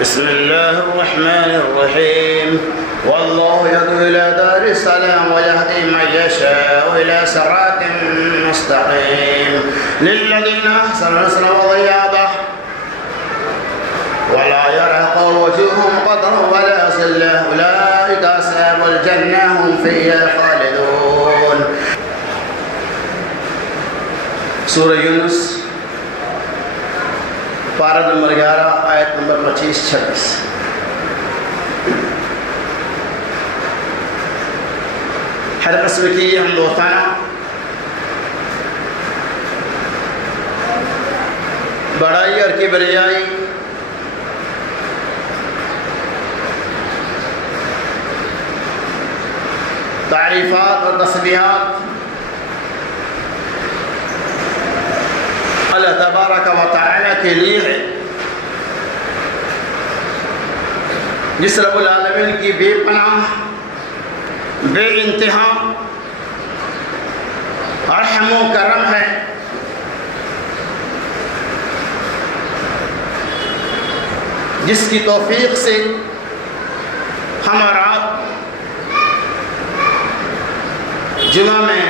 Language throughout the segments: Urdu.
بسم الله الرحمن الرحيم والله يدعو إلى دار السلام ويهدي من يشاء إلى صراط مستقيم للذين أحسنوا الحسنى وزيادة ولا يرهق وجوههم قتر ولا ذلة أولئك أصحاب الجنة هم فيها خالدون. سورہ یونس پارہ نمبر 11 آیت نمبر 25-26. ہر قسم کی ہم دوستانہ بڑائی اور کبریائی تعریفات اور تسبیحات اللہ تبارک و تعالی کے لیے ہے، جس رب العالمین کی بے پناہ بے انتہا رحم و کرم ہے، جس کی توفیق سے ہم اور آپ جمعہ میں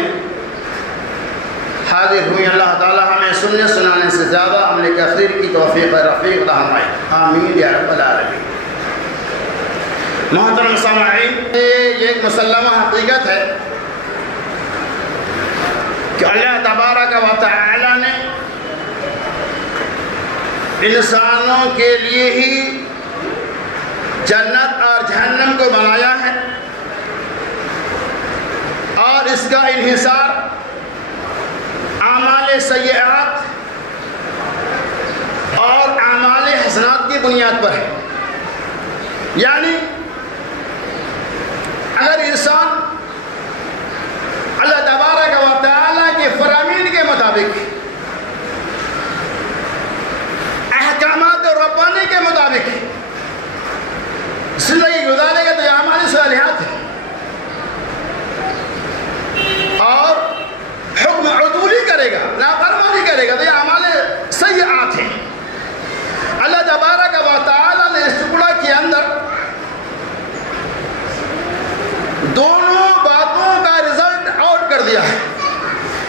حاضر ہوئی. اللہ تعالی ہمیں سننے سنانے سے زیادہ عمل کثیر کی توفیق رفیق رحمائے، آمین یا رب العالمین. محترم سامعین، یہ ایک مسلمہ حقیقت ہے کہ اللہ تبارک و تعالی نے انسانوں کے لیے ہی جنت اور جہنم کو بنایا ہے، اور اس کا انحصار اعمال سیئات اور اعمال حسنات کی بنیاد پر ہے. یعنی اگر انسان اللہ تبارک و تعالی کے فرامین کے مطابق احکامات ربانی کے مطابق زندگی گزارے گا تو یہ اعمال صالحات ہیں، اور حکم عدولی کرے گا، نافرمانی کرے گا تو یہ اعمال سیئات ہیں. اللہ تبارک و تعالی نے اس ٹکڑا کے اندر دونوں باتوں کا رزلٹ آؤٹ کر دیا ہے.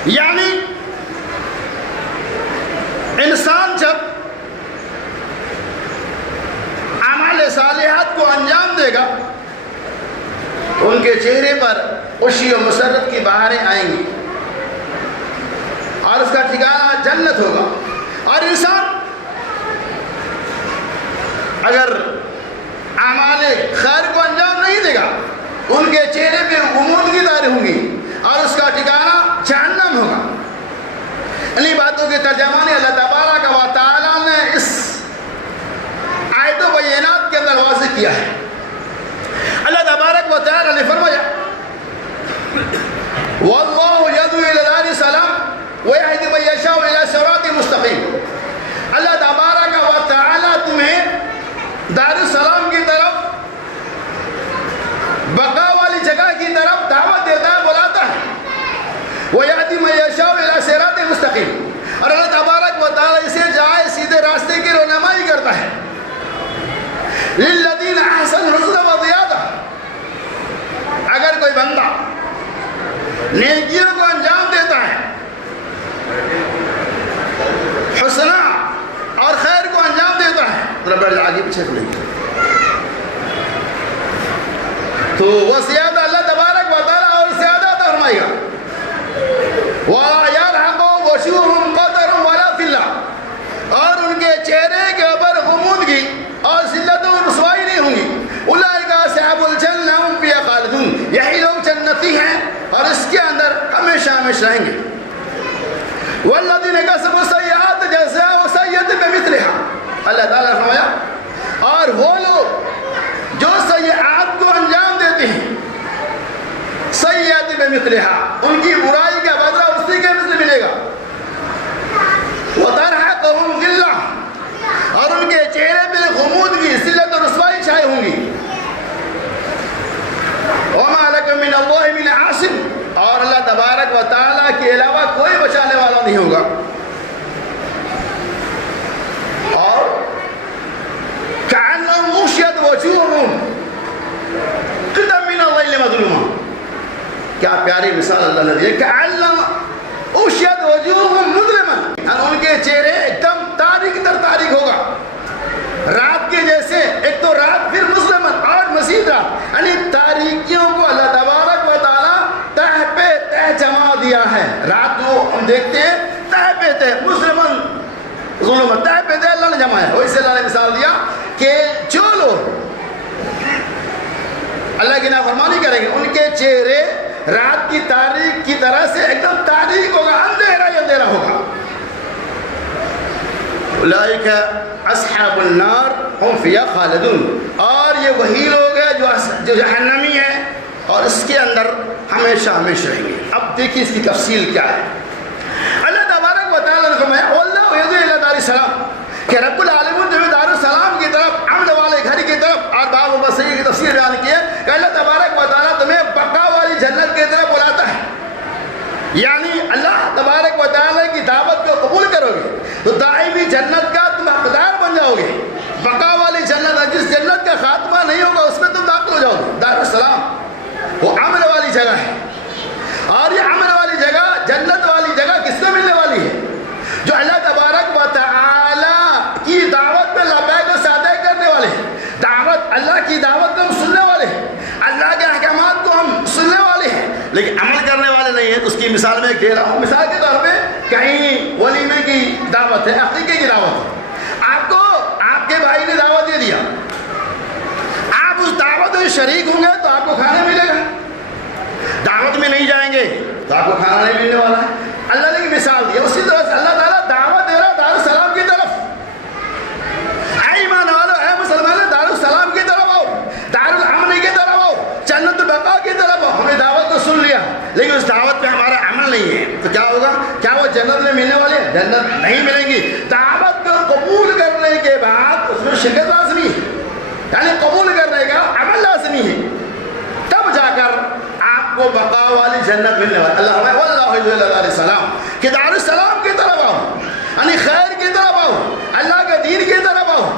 یعنی انسان جب اعمال صالحات کو انجام دے گا ان کے چہرے پر خوشی و مسرت کی بہاریں آئیں گی، اور اس کا ٹھکانہ جنت ہوگا. اور انسان اگر اعمال خیر کو انجام نہیں دے گا ان کے چہرے پہ غموڈگی طاری ہوں گی، اور اس کا ٹھکانہ جہنم ہوگا. انہی باتوں کے ترجمانی اللہ تبارک و تعالی نے اس آیت و بینات کے اندر واضح کیا ہے. اللہ تبارک و تعالی نے فرمایا واللہ یدعو الی دار السلام ویہدی من یشاء الی صراط مستقیم. اللہ تبارک و تعالی تمہیں دار السلام کی طرف، بقا والی جگہ کی طرف دعوت دیتا ہے، بلاتا ہے. ویہدی من یشاء الی صراط مستقیم، اور اللہ تبارک و تعالی اسے جائے سیدھے راستے کی رہنمائی کرتا ہے. للذین احسنوا الحسنى وزیادہ. اگر کوئی بندہ نیکیوں کو انجام دیتا ہے، حسنہ اور خیر کو انجام دیتا ہے، رب آگے پیچھے کھلیں تو وہ زیادہ اللہ تبارک و تعالی اور زیادہ فرمائے گا. وَلَا يَرْحَقُ وَجُوهُهُمْ قَتَرٌ وَلَا ذِلَّةٌ، اور ان کے چہرے کے اوپر غموڈگی اور ذلت و رسوائی نہیں ہوں گی. اولئک اصحاب الجنہ هم فیہا خالدون. یہی لوگ جنتی ہیں اور اس کے اندر ہمیشہ ہمیشہ رہیں گے. والذین کسبوا السیئات جزاء سیئۃ بمثلها. اللہ تعالیٰ نے فرمایا اور وہ لوگ جو سیئات کو انجام دیتے ہیں، سیئۃ بمثلها، ان کی برائی کا بدلہ اسی کے مثل ملے گا. وترہقہم ذلہ، اور ان کے چہرے پہ غموڈگی، ذلت و رسوائی چھائے ہوں گی. وما لکم من اللہ من عاصم، اور اللہ تبارک و تعالیٰ کے علاوہ کوئی بچانے والا نہیں ہوگا. اور کیا پیاری مثال اللہ نے دی کہ علم اشید وجوہم مظلما، ان کے چہرے ایک دم تاریک در تاریک ہوگا، رات کے جیسے، ایک تو رات پھر مظلما اور مزید رات، یعنی تاریکیوں کو اللہ تبارک و تعالیٰ تہ پہ تہ جما دیا ہے۔ رات جو ہم دیکھتے ہیں تہ پہ تہ، مظلما ظلم تہ پہ تہ اللہ نے جمایا، ویسے اللہ نے مثال دیا کہ جو لوگ اللہ کی نافرمانی کریں گے ان کے چہرے رات کی تاریک کی طرح سے ایک دم تاریک ہوگا، اندھیرا ہی اندھیرا ہوگا۔ اولئک اصحاب النار ہم فیہا خالدون، اور یہ وہی لوگ ہیں جو جہنمی ہیں اور اس کے اندر ہمیشہ ہمیشہ رہیں گے۔ اب دیکھیے اس کی تفصیل کیا ہے۔ اللہ تبارک و تعالیٰ نے فرمایا واللہ یدعو الی دار السلام، کہ رب العالمین جو دار السلام کی طرف، امن والے گھر کی طرف، اور باب مبصرین کی تفسیر بیان کی ہے کہ اللہ تبارک و تعالیٰ تمہیں بقا والی جنت کی طرف بلاتا ہے، یعنی اللہ تبارک و تعالیٰ کی دعوت کو قبول کرو گے تو دائمی جنت کا تم حقدار بن جاؤ گے، بقا والی جنت، جس جنت کا خاتمہ نہیں ہوگا اس میں تم داخل ہو جاؤ گے۔ دار السلام وہ امن والی جگہ ہے، اور یہ امن والی جگہ، جنت والی جگہ کس کو ملنے والی ہے؟ جو اللہ تبارک و تعالیٰ کی دعوت میں لبیک و صادق کرنے والے ہیں، دعوت اللہ کی دعوت کو ہم سننے والے ہیں، اللہ کے احکامات کو ہم سننے والے ہیں لیکن عمل کرنے والے نہیں ہیں۔ تو اس کی مثال میں دے رہا ہوں، مثال کے طور پہ کہیں ولیمے کی دعوت ہے، عقیقے کی دعوت ہے، آپ کو آپ کے بھائی نے دعوت دے دیا، آپ اس دعوت میں شریک ہوں گے تو آپ کو کھانا ملے گا، دعوت میں نہیں جائیں گے تو آپ کو کھانا نہیں ملنے والا ہے۔ اللہ نے مثال دی، اسی طرح سے اللہ تعالیٰ دعوت دے رہا دار السلام کی طرف، اے ایمان والو، اے مسلمان، دار السلام کی طرف آؤ، دار الامن کی طرف آؤ، جنت البقاء کی طرف آؤ۔ ہم نے دعوت کو سن لیا لیکن اس دعوت پہ ہمارا عمل نہیں ہے تو کیا ہوگا؟ کیا وہ جنت میں ملنے والے ہیں؟ جنت نہیں ملے گی۔ دعوت کو قبول کرنے کے بعد اس میں شرکت لازمی ہے، یعنی قبول کرنے کا عمل لازمی ہے، تب جا کر آپ کو بقا والی جنت ملنے والی۔ اللہ ہمیں واللہ یدعو الی دار السلام، کہ دار السلام کی طرف آؤ، یعنی خیر کی طرف آؤ، اللہ کے دین کی طرف آؤ۔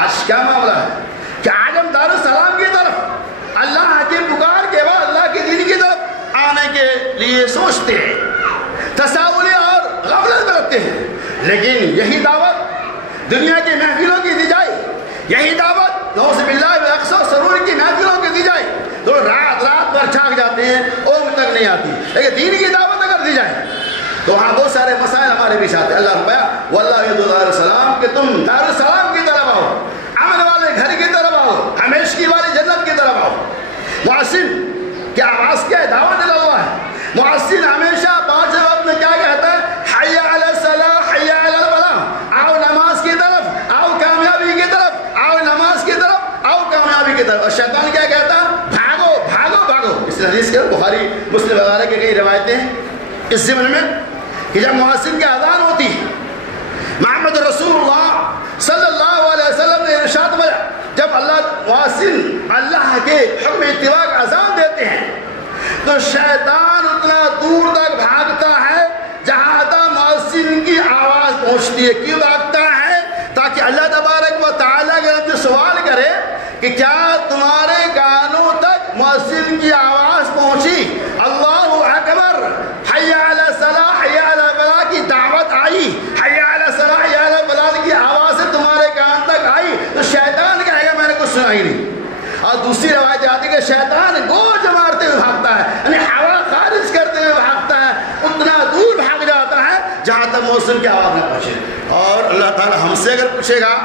آج کیا معاملہ ہے کہ آج ہم دار السلام کی طرف، اللہ کی پکار کے بعد اللہ کے دین کی طرف آنے کے لیے سوچتے ہیں، تصاولی اور غفلت برتتے ہیں، لیکن یہی دعوت دنیا کی محفلوں کی دی جائے، یہی دعوت نعوذ باللہ بالاقصی سرور کی محفلوں کی دی جائے تو رات بھر جاگ جاتے ہیں، اونگ تک نہیں آتی، لیکن دین کی دعوت اگر دی جائے تو وہاں بہت سارے مسائل ہمارے پیش آتے ہیں۔ اللہ ربیا واللہ یدعو دار السلام، کہ تم دار السلام کی طرف آؤ، امن والے گھر کی طرف آؤ، ہمیشگی والی جنت کی طرف آؤ۔ مؤذن کی آواز کیا ہے؟ دعوت اللہ ہے۔ مؤذن ہمیشہ پانچ وقت میں کیا کہتا ہے؟ حی علی الصلاۃ، حی علی الفلاح، آؤ نماز کی طرف، آؤ کامیابی کی طرف، آؤ نماز کی طرف، آؤ کامیابی کی طرف۔ اور شیطان کیا کہتا ہے؟ بھاگو بھاگو بھاگو۔ اس حدیث کے بخاری مسلم وغیرہ کی کئی روایتیں ہیں اس ضمن میں کہ جب مؤذن کی اذان ہوتی ہے، محمد رسول اللہ صلی اللہ علیہ وسلم نے ارشاد فرمایا، جب اللہ مؤذن اللہ کے حکم اتباع کا اذان دیتے ہیں تو شیطان اتنا دور تک بھاگتا ہے جہاں تک مؤذن کی آواز پہنچتی ہے۔ کیوں بھاگتا ہے؟ تاکہ اللہ تبارک و تعالیٰ کے رب سے سوال کرے کہ کیا تمہارے کانوں تک مؤذن کی آواز پہنچی؟ اللہ اکبر، حی علی الصلاۃ، حی علی الفلاح کی دعوت آئی، حی علی الصلاۃ، حی علی الفلاح کی آواز سے تمہارے کان تک آئی تو شیطان کہے گا میں نے کچھ سنا ہی نہیں۔ اور دوسری روایت آتی ہے کہ شیطان گوج مارتے ہوئے بھاگتا ہے، یعنی ہوا خارج کرتے ہوئے بھاگتا ہے، اتنا دور بھاگ جاتا ہے جہاں تک مؤذن کی آواز نہ پہنچے۔ اور اللہ تعالیٰ ہم سے اگر پوچھے گا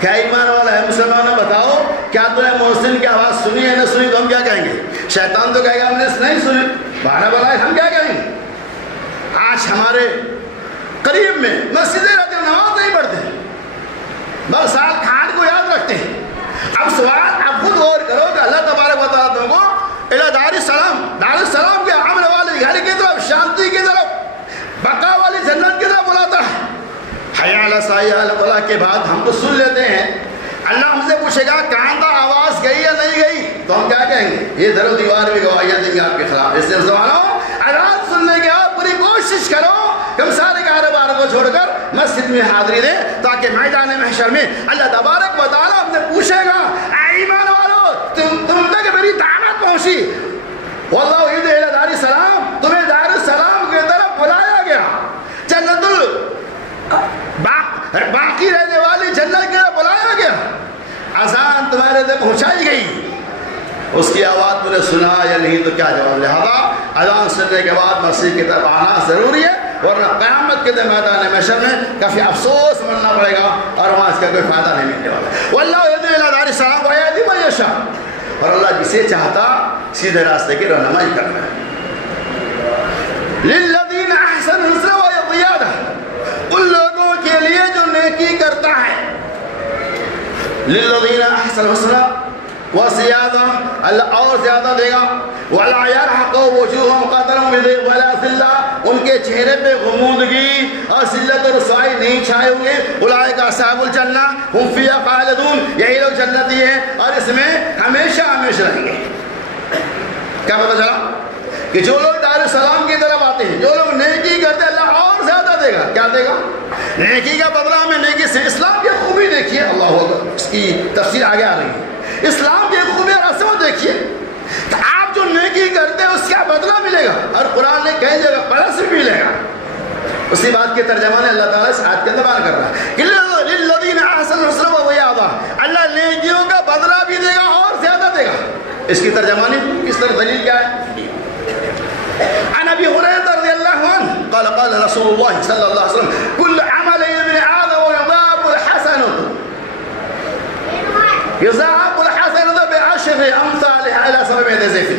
کیا ایمان والا ہے مسلمان، بتاؤ کیا تم نے مؤذن کی آواز سنی ہے نہ سنی، تو ہم کیا کہیں گے؟ شیطان تو کہے گا ہم نے نہیں سنی، بہانا بنائے، ہم کیا کہیں گے؟ آج ہمارے قریب میں مسجدیں رہتے ہیں، نماز نہیں پڑھتے، بس سال کھانڈ کو یاد رکھتے ہیں۔ اب سوال آپ خود غور کرو کہ اللہ تبارک و تعالیٰ تم کو الی دار السلام، دار السلام کے امن والے گھر کی طرف، شانتی کی طرف، بقا والی جنت کی طرف بلاتا ہے۔ حی علی الفلاح کے بعد ہم تو سن لیتے ہیں، اللہ ہم سے پوچھے گا کہاں تک آواز گئی یا نہیں گئی تو ہم کیا کہیں گے؟ یہ در و دیوار بھی گواہیاں دیں گے آپ کے خلاف۔ اس سے مسلمانوں اذان سننے کے بعد پوری کوشش کرو کہ ہم سارے کاروبار کو چھوڑ کر مسجد میں حاضری دیں تاکہ میدان محشر میں اللہ تبارک و تعالیٰ ہم سے پوچھے گا اے ایمان والو تم تک میری دعوت پہنچی، واللہ یدعو الی تمہارے تک پہنچائی گئی، اس کی آواز تم نے سنا یا نہیں؟ تو کیا جواب؟ لہذا اذان سننے کے بعد مسیح کی طرف آنا ضروری ہے، ورنہ قیامت کے دن میدان محشر میں کافی افسوس مننا پڑے گا اور وہاں اس کا کوئی فائدہ نہیں ملنے والا۔ واللہ یہدی الی دار السلام ویہدی من یشاء، اور اللہ جسے چاہتا سیدھے راستے کی رہنمائی کرنا ہے۔ للذین احسنوا الحسنى وزیادہ، ان لوگوں کے لیے جو نیکی کرتا ہے، للذین احسنوا الحسنى وزیادہ، اللہ اور زیادہ دے گا، ولا يرهق وجوههم قتر ولا ذلہ، ان کے چہرے پہ غموندگی اور ذلت و رسوائی نہیں چھائے ہوئے، اولئک اصحاب الجنہ هم فیہا خالدون، یہی لوگ جنتی ہیں اور اس میں ہمیشہ ہمیشہ رہیں گے۔ کیا پتہ چلا کہ جو لوگ دار السلام کی طرف آتے ہیں، جو لوگ نیکی کرتے ہیں، اللہ اور زیادہ دے گا۔ کیا دے گا؟ نیکی کا بدلہ ہمیں نیکی سے۔ اسلام کی خوبی دیکھیے، اللہ اکبر، اس کی تفسیر آگے آ رہی ہے۔ اسلام کی خوبی اور عظمت دیکھیے کہ آپ جو نیکی کرتے ہیں اس کا بدلہ ملے گا، اور قرآن نے کئی جگہ پلس بھی ملے گا۔ اسی بات کے ترجمہ نے اللہ تعالیٰ اس آیت کے اندر بیان کر رہا ہے کہ للذین احسنوا الحسنى وزیادہ، اللہ نیکیوں کا بدلہ بھی دے گا اور زیادہ دے گا۔ اس کی ترجمانی کس طرح دلیل کیا ہے؟ عن ابی ہریرہ رضی اللہ عنہ قال قال رسول اللہ صلی اللہ علیہ وسلم کل عمل ابن آدم یضاعف الحسنۃ یضاعف الحسنۃ بعشر امثالها الى 700 ضعف۔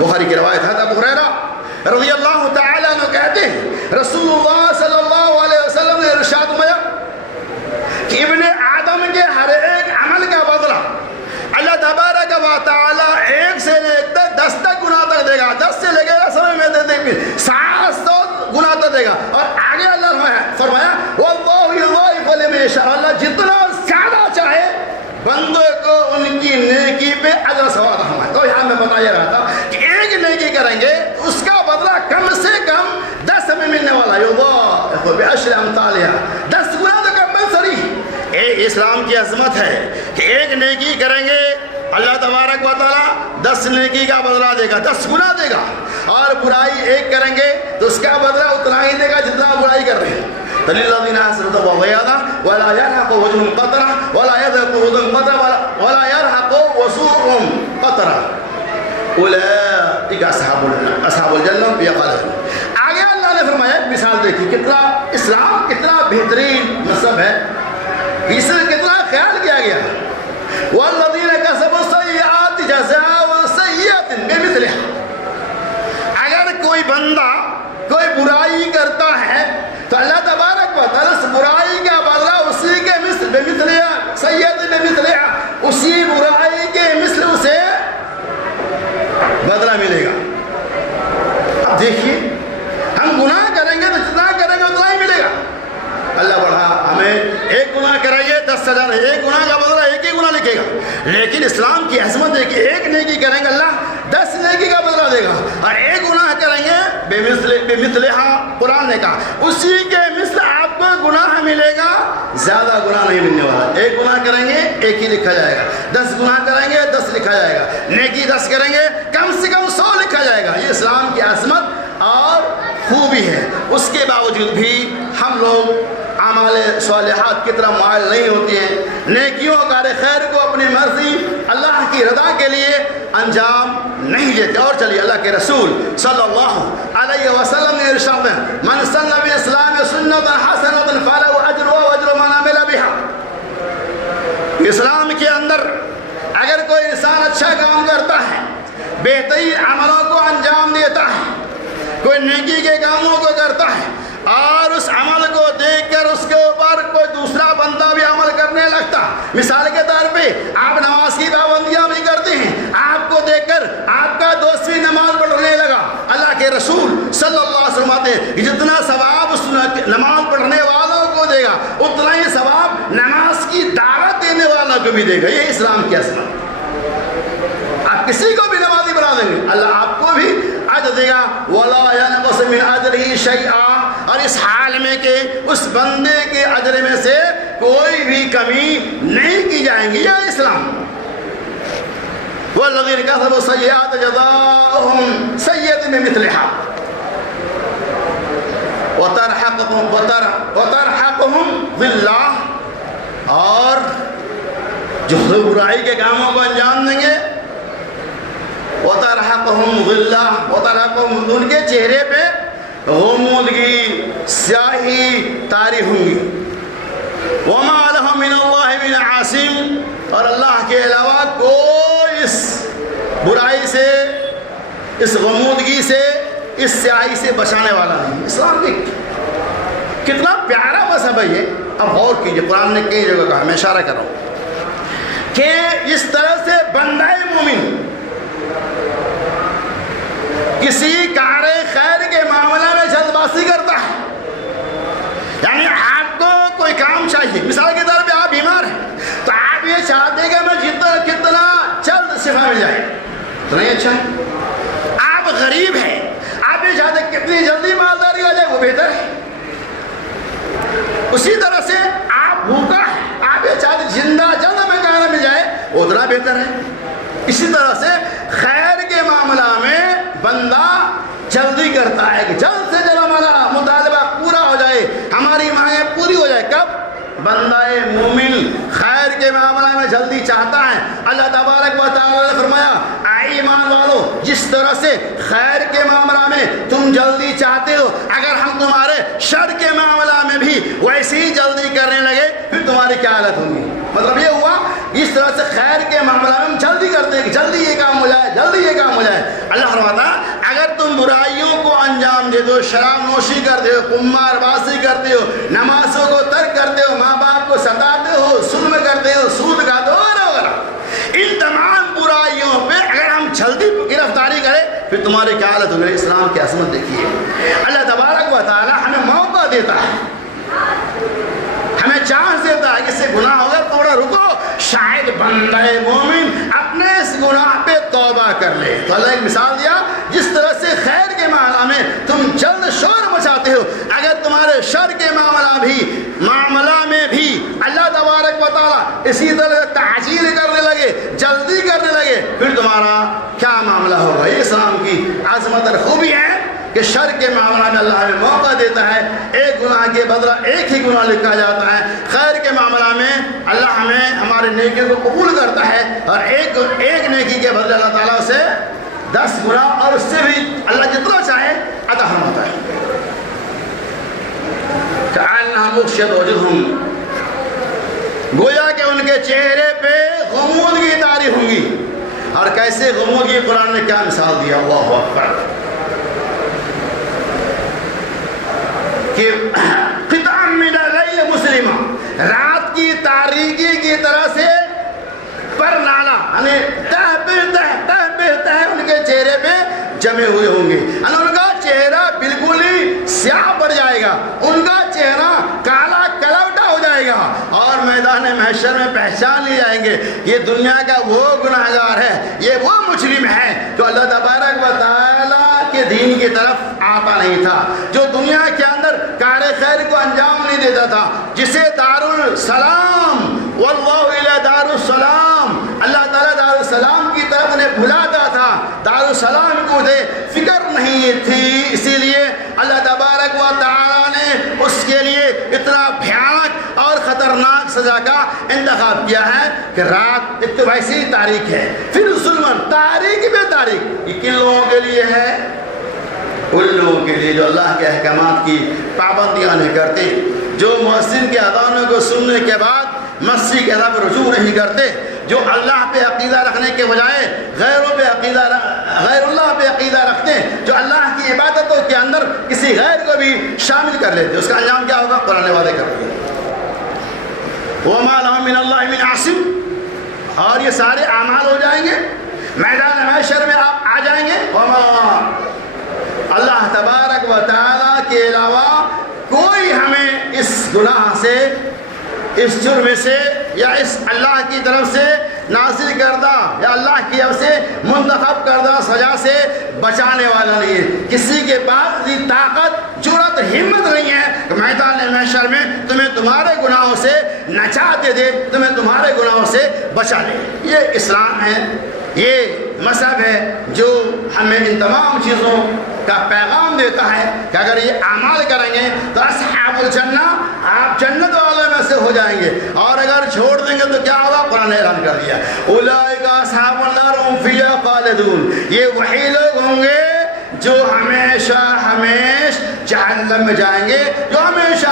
بخاری کی روایت ہے۔ ابو ہریرہ رضی اللہ تعالیٰ عنہ کہتے ہیں رسول اللہ صلی اللہ علیہ وسلم نے ارشاد فرمایا کہ ابن آدم کے ہر ایک عمل کا بدلہ اللہ تبارک و تعالیٰ 1 سے لے کر 10 تک گناہ تک دے گا، 10 سے لے کر 700 گناہ تک دے گا۔ اور آگے اللہ فرمایا واللہ یضاعف لمن یشاء، اللہ جتنا زیادہ چاہے بندوں کو ان کی نیکی پہ اجر ثواب ہمارا۔ تو یہاں میں بتا یہ رہا تھا کہ ایک نیکی کریں گے اس کا بدلہ کم سے کم 10 میں ملنے والا، یضاعف بعشر امثالها، 10 گنا تو کمپلسری۔ ایک اسلام کی عظمت ہے کہ ایک نیکی کریں گے اللہ تبارک و تعالیٰ 10 نیکی کا بدلہ دے گا، 10 گنا دے گا، اور برائی ایک کریں گے تو اس کا بدلہ اتنا ہی دے گا جتنا برائی کر رہے ہیں۔ للذین احسنوا وزیادہ ولا يرهق وجوههم قترة ولا يذهب وجوههم قترة ولا يرهق وجوههم قترة اولئک اصحاب الجنہ فی خالدون۔ آگے اللہ نے فرمایا ایک مثال دیکھی، کتنا اسلام کتنا بہترین مذہب ہے، اس میں کتنا خیال کیا گیا۔ والذین کسبوا السیئات جزاء سیئۃ بمثلها، اگر کوئی بندہ کوئی برائی کرتا ہے تو اللہ تبارک و تعالیٰ اس برائی کا بدلہ اسی کے مثل بمثلها سیئۃ بمثلها، اسی برائی کے مثل اسے بدلہ ملے گا۔ اب دیکھیے ہم گناہ کریں گے تو جتنا کریں گے اتنا ہی ملے گا۔ اللہ بڑھا ہمیں ایک گناہ کریں گے 10 سزا نہیں، ایک گناہ کا بدلہ ایک ہی گناہ لکھے گا، لیکن اسلام کی عظمت ہے کہ ایک نیکی کریں گے اللہ 10 نیکی کا بدلہ دے گا، اور ایک گناہ کریں گے بمثلها، قرآن نے کہا اسی کے مثل آپ کو گناہ ملے گا، زیادہ گناہ نہیں ملنے والا۔ ایک گناہ کریں گے ایک ہی لکھا جائے گا، 10 گناہ کریں گے 10 لکھا جائے گا، نیکی 10 کریں گے کم سے کم 100 لکھا جائے گا۔ یہ اسلام کی عظمت اور خوبی ہے۔ اس کے باوجود بھی ہم لوگ اعمال صالحات کی طرح مائل نہیں ہوتی ہیں، نیکیوں کار خیر کو اپنی مرضی اللہ کی رضا کے لیے انجام نہیں دیتے۔ اور چلیے اللہ کے رسول صلی اللہ علیہ وسلم نے ارشاد ہے من سن فی الاسلام سنۃ حسنۃ فلہ اجرها واجر من عمل بها۔ اسلام کے اندر اگر کوئی انسان اچھا کام کرتا ہے، بہترین عملوں کو انجام دیتا ہے، کوئی نیکی کے کاموں کو کرتا ہے اور اس عمل کو دیکھ کر اس کے اوپر کوئی دوسرا بندہ بھی عمل کرنے لگتا، مثال کے طور پہ آپ نماز کی پابندیاں بھی کرتے ہیں، آپ کو دیکھ کر آپ کا دوست بھی نماز پڑھنے لگا، اللہ کے رسول صلی اللہ علیہ وسلم فرماتے ہیں جتنا ثواب اس نماز پڑھنے والوں کو دے گا اتنا ہی ثواب نماز کی دعوت دینے والوں کو بھی دے گا۔ یہ اسلام کی عظمت۔ آپ کسی کو بھی نمازی بنا دیں گے اللہ آپ کو بھی اجر دے گا، ولا ينقص من اجره شيئا، اور اس حال میں کہ اس بندے کے اجر میں سے کوئی بھی کمی نہیں کی جائیں گی۔ یہ اسلام۔ والذین کسبوا السیئات جزاؤہم سیئۃ بمثلها وترحقهم ذلہ، اور جو برائی کے کاموں کو انجام دیں گے وَتَرْحَقُهُمْ ظِلَّةٌ وَتَرْحَقُهُمْ ان کے چہرے پہ غمودگی سیاہی طاری ہوں گی وَمَا لَهُم مِّنَ اللَّهِ مِنْ عَاصِمٍ اور اللہ کے علاوہ کوئی اس برائی سے اس غمودگی سے اس سیاہی سے بچانے والا نہیں. اسلام کی کتنا پیارا مذہب ہے یہ. اب غور کیجئے قرآن نے کئی جگہ کہا, میں اشارہ کر رہا ہوں کہ اس طرح سے بندہ مومن کسی کار خیر کے معاملہ میں جلد بازی کرتا ہے. یعنی آپ کو کوئی کام چاہیے, مثال کے طور پہ آپ بیمار ہیں تو آپ یہ چاہتے ہیں کہ میں کتنا جلد شفا مل جائے, تو نہیں اچھا ہے. آپ غریب ہیں, آپ یہ چاہتے ہیں کتنی جلدی مالداری آ جائے, وہ بہتر ہے. اسی طرح سے آپ بھوکا ہیں, آپ یہ چاہتے ہیں زندہ جلد ہمیں کھانا مل جائے, اتنا بہتر ہے. اسی طرح سے خیر کے معاملہ میں بندہ جلدی کرتا ہے کہ جلد سے جلد ہمارا مطالبہ پورا ہو جائے, ہماری مانگیں پوری ہو جائے. کب بندہ مومن خیر کے معاملہ میں جلدی چاہتا ہے. اللہ تبارک و تعالی نے فرمایا اے ایمان والو, جس طرح سے خیر کے معاملہ میں تم جلدی چاہتے ہو, اگر ہم تمہارے شر کے معاملہ میں بھی ویسے ہی جلدی کرنے لگے پھر تمہاری کیا حالت ہوگی. مطلب یہ ہوا اس طرح سے خیر کے معاملہ میں ہم جلدی کرتے ہیں کہ جلدی یہ کام ہو جائے, جلدی یہ کام ہو جائے. اللہ فرماتا اگر تم برائیوں کو انجام دیتے ہو, شراب نوشی کرتے ہو, قمار بازی کرتے ہو, نمازوں کو ترک کرتے ہو, ماں باپ کو ستاتے ہو, ظلم کرتے ہو, سود کھاتے ہو وغیرہ, ان تمام برائیوں پہ اگر ہم جلدی گرفتاری کریں پھر تمہاری کیا حالت ہوگی. اسلام کی عظمت دیکھیے. اللہ تبارک و تعالی ہمیں موقع دیتا ہے, ہمیں چانس دیتا ہے کہ اس سے گناہ ہوگا تھوڑا رکو, شاید بندہ مومن اپنے اس گناہ پہ توبہ کر لے. تو اللہ ایک مثال دیا, جس طرح سے خیر کے معاملہ میں تم جلد شور مچاتے ہو, اگر تمہارے شر کے معاملہ میں بھی اللہ تبارک و تعالی اسی طرح تعجیل کرنے لگے, جلدی کرنے لگے, پھر تمہارا کیا معاملہ ہوگا. یہ اسلام کی عظمت اور خوبی ہے کہ شر کے معاملہ میں اللہ ہمیں موقع دیتا ہے, ایک گناہ کے بدلہ ایک ہی گناہ لکھا جاتا ہے. خیر کے معاملہ میں اللہ ہمیں ہمارے نیکیوں کو قبول کرتا ہے اور ایک نیکی کے بدلے اللہ تعالیٰ اسے 10 گناہ اور اس سے بھی اللہ جتنا چاہے عطا فرماتا ہے. کأنہم اغشیت وجوہہم, گویا کہ ان کے چہرے پہ غمودگی طاری ہوں گی. اور کیسے غمودگی, قرآن نے کیا مثال دیا, اللہ اکبر, کہ قطعا من اللیل مسلمہ, رات کی تاریکی کی طرح سے پر نالا, یعنی تہ بہ تہ ان کے چہرے پہ جمے ہوئے ہوں گے. ان کا چہرہ بالکل ہی سیاہ پڑ جائے گا, ان کا چہرہ کالا کلوٹا ہو جائے گا, اور میدان محشر میں پہچان لی جائیں گے یہ دنیا کا وہ گناہگار ہے, یہ وہ مجرم ہے جو اللہ تبارک و تعالیٰ کے دین کی طرف آتا نہیں تھا, جو دنیا کے اندر کار خیر کو انجام نہیں دیتا تھا, جسے دارالسلام واللہ الی دارالسلام, اللہ تعالیٰ دارالسلام کی طرف انہیں بھلاتا تھا, دارالسلام کو دے فکر نہیں تھی. اسی لیے اللہ تبارک و تعالیٰ نے اس کے لیے اتنا بھیانک اور خطرناک سزا کا انتخاب کیا ہے کہ رات ایک تو ویسی ہی تاریخ ہے, پھر ظلمن تاریخ بے تاریخ. یہ کن لوگوں کے لیے ہے؟ ان لوگوں کے لیے جو اللہ کے احکامات کی پابندیاں نہیں کرتے, جو مؤذن کے اذانوں کو سننے کے بعد مسجد کی طرف رجوع نہیں کرتے, جو اللہ پہ عقیدہ رکھنے کے بجائے غیر اللہ پہ عقیدہ رکھتے ہیں, جو اللہ کی عبادتوں کے اندر کسی غیر کو بھی شامل کر لیتے, اس کا انجام کیا ہوگا؟ قرآن وعدے کرتے ہیں وَمَا لَهُم مِّنَ اللَّهِ مِنْ عَاصِمٍ, اور یہ سارے اعمال ہو جائیں گے, میدان محشر میں آپ آ جائیں گے. اللہ تبارک و تعالیٰ کے علاوہ کوئی ہمیں اس گناہ سے, اس جرم سے, یا اس اللہ کی طرف سے نازل کردہ یا اللہ کی طرف سے منتخب کردہ سزا سے بچانے والا نہیں ہے. کسی کے پاس یہ طاقت, جرأت, ہمت نہیں ہے کہ میدان محشر میں تمہیں تمہارے گناہوں سے نجات دے, تمہیں تمہارے گناہوں سے بچا لے. یہ اسلام ہے, یہ مذہب ہے جو ہمیں ان تمام چیزوں کا پیغام دیتا ہے کہ اگر یہ اعمال کریں گے تو اصحاب الجنہ, آپ آپ جنت والوں میں سے ہو جائیں گے، اور اگر چھوڑ دیں گے تو کیا ہوگا؟ قرآن نے اعلان کر دیا اولئک اصحاب النار هم فیہا خالدون، یہ وہی لوگ ہوں گے جو ہمیشہ جہنم میں جائیں گے، جو ہمیشہ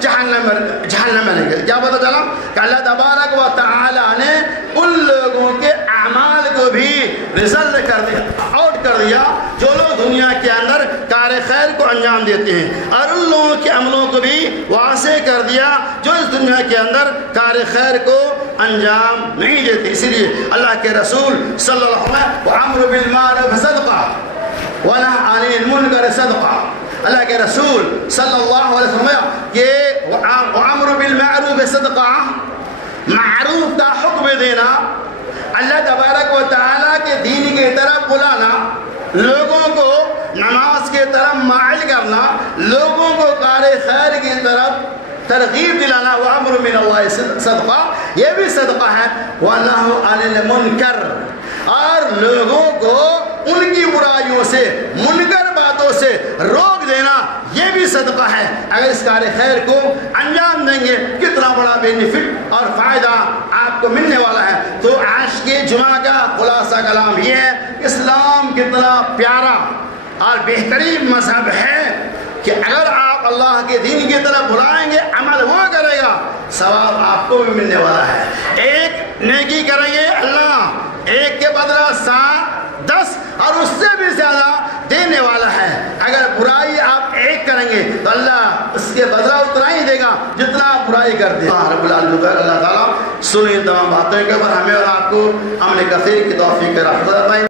جہنم میں رہیں گے۔ کیا پتہ چلا کہ اللہ تبارک و تعالی نے ان لوگوں کے اعمال کو بھی رزلٹ کر دیا، آؤٹ کر دیا، جو لوگ دنیا کے اندر کار خیر کو انجام دیتے ہیں، اور ان لوگوں کے عملوں کو بھی واضح کر دیا جو اس دنیا کے اندر کار خیر کو انجام نہیں دیتے۔ اسی لیے اللہ کے رسول صلی اللہ علیہ وسلم وَأَمْرُ بِالْمَعْرُوفِ صَدْقَةٌ وَنَهْيٌ عَنِ الْمُنكَرِ صَدْقَةٌ، اللہ کے رسول صلی اللہ علیہ وسلم کہ وَأَمْرُ بِالْمَعْرُوفِ صَدْقَةٌ، معروف کا حکم دینا، اللہ تبارک و تعالیٰ کے دین کی طرف بلانا، لوگوں کو نماز کی طرف مائل کرنا، لوگوں کو کار خیر کی طرف ترغیب دلانا، وَأَمْرُ مِنَ اللَّهِ صدقہ، یہ بھی صدقہ ہے، وَنَهْيٌ عَنِ الْمُنكَرِ، اور لوگوں کو ان کی برائیوں سے، منکر باتوں سے روک دینا، یہ بھی صدقہ ہے۔ اگر اس کار خیر کو انجام دیں گے کتنا بڑا بینیفٹ اور فائدہ آپ کو ملنے والا ہے۔ تو آج کے جمعہ کا خلاصہ کلام یہ ہے، اسلام کتنا پیارا اور بہترین مذہب ہے کہ اگر آپ اللہ کے دین کی طرف بلائیں گے، عمل وہ کرے گا، ثواب آپ کو بھی ملنے والا ہے۔ ایک نیکی کریں گے، اللہ ایک کے بدلہ 7، 10 اور اس سے بھی زیادہ دینے والا ہے۔ اگر برائی آپ ایک کریں گے تو اللہ اس کے بدلہ اتنا ہی دے گا جتنا آپ برائی کرتے ہیں۔ رب العالمین اللہ تعالیٰ سنیں تمام باتوں کے اوپر ہمیں اور آپ کو عمل کثیر کی توفیق رحمت عطا فرمائے۔